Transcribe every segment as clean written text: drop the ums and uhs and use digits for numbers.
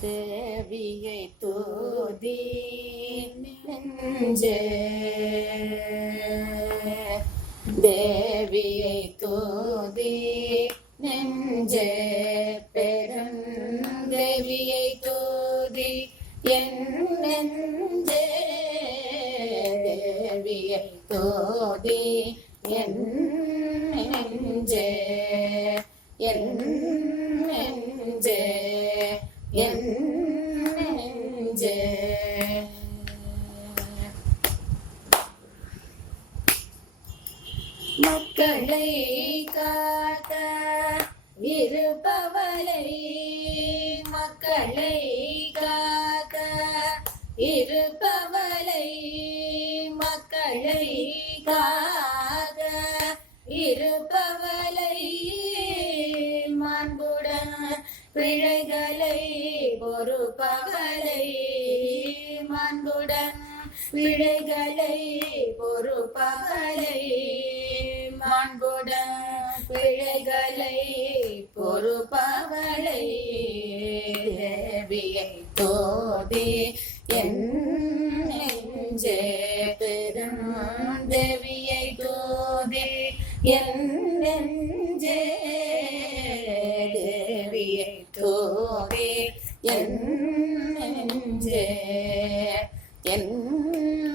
தேவியை தூதி நெஞ்சே, தேவியை தூதி நெஞ்சே, பெருந்தேவியை தூதி என் நெஞ்சே, தேவியை தூதி என் நெஞ்சே, என் நெஞ்சே, என் நெஞ்சே. மக்களை காக்க இருப்பவளை, மக்களை காக்க இருப்பவளை, மக்களை காக்க இருப்பவளை, மாண்புடன் பிழைகளை பொறுப்பவளை, மாண்புடன் பிழைகளை பொறுப்பவளை, மாண்புடன் பிழைகளை பொறுப்பவளை, தேவியை தோதி என் நெஞ்சே, பெரும் தேவியை தோதி என் நெஞ்சே, தேவியை தோதி என் நெஞ்சே, என்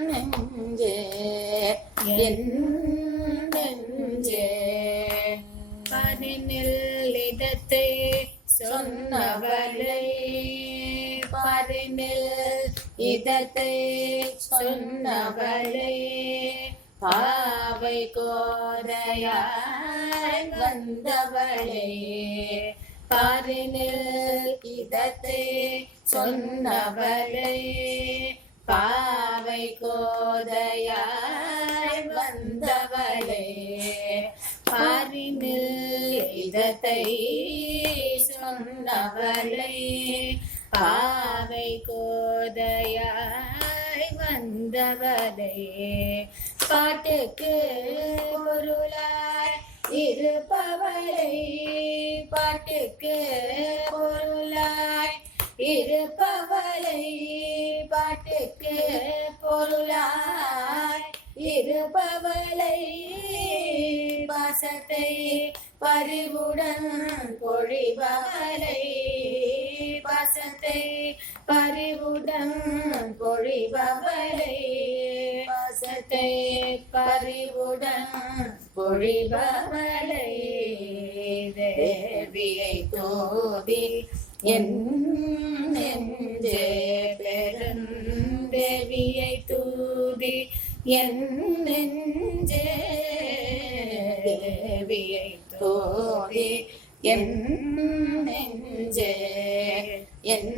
நெஞ்சே, என் நெஞ்சே. பரினில் இதத்தை சொன்னவளை, பரினில் இதத்தை சொன்னவளை, பாவை கோதையாய் வந்தவளை, பரினில் இதத்தை சொன்னவளை, பாவை கோதையாய் வந்தவளை, பரினில் இதத்தை சொன்னவளை, பாவை கோதையாய் வந்தவளை, பாட்டுக்கு பொருளாய் இருப்பவளை, பாட்டுக்கு பொருளாய் இருப்பவளை, பாட்டுக்கு பொருளாய் இருப்பவளை, பாசத்தை பரிவுடன் பொழிபவளை, பாசத்தை பரிவுடன் பொழிபவளை, பாசத்தை பரிவுடன் பொழிபவளை, தேவியை தோதி என் நெஞ்சே, பெருந்தேவியை தூதி என் நெஞ்சே, தேவியை தோதி என் நெஞ்சே, என்